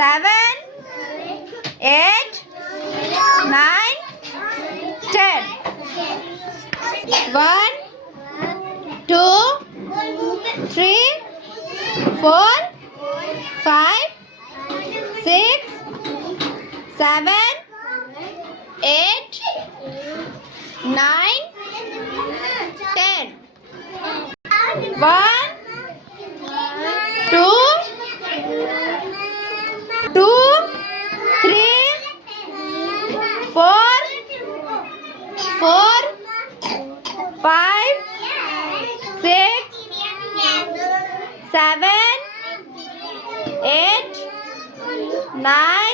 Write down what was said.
7, 8, 9, 10. 1, 2, 3, 4, 5, 6, 7, 8, 9, 10. 1, 2, 3, 4, 5, 6, 7, 8, 9,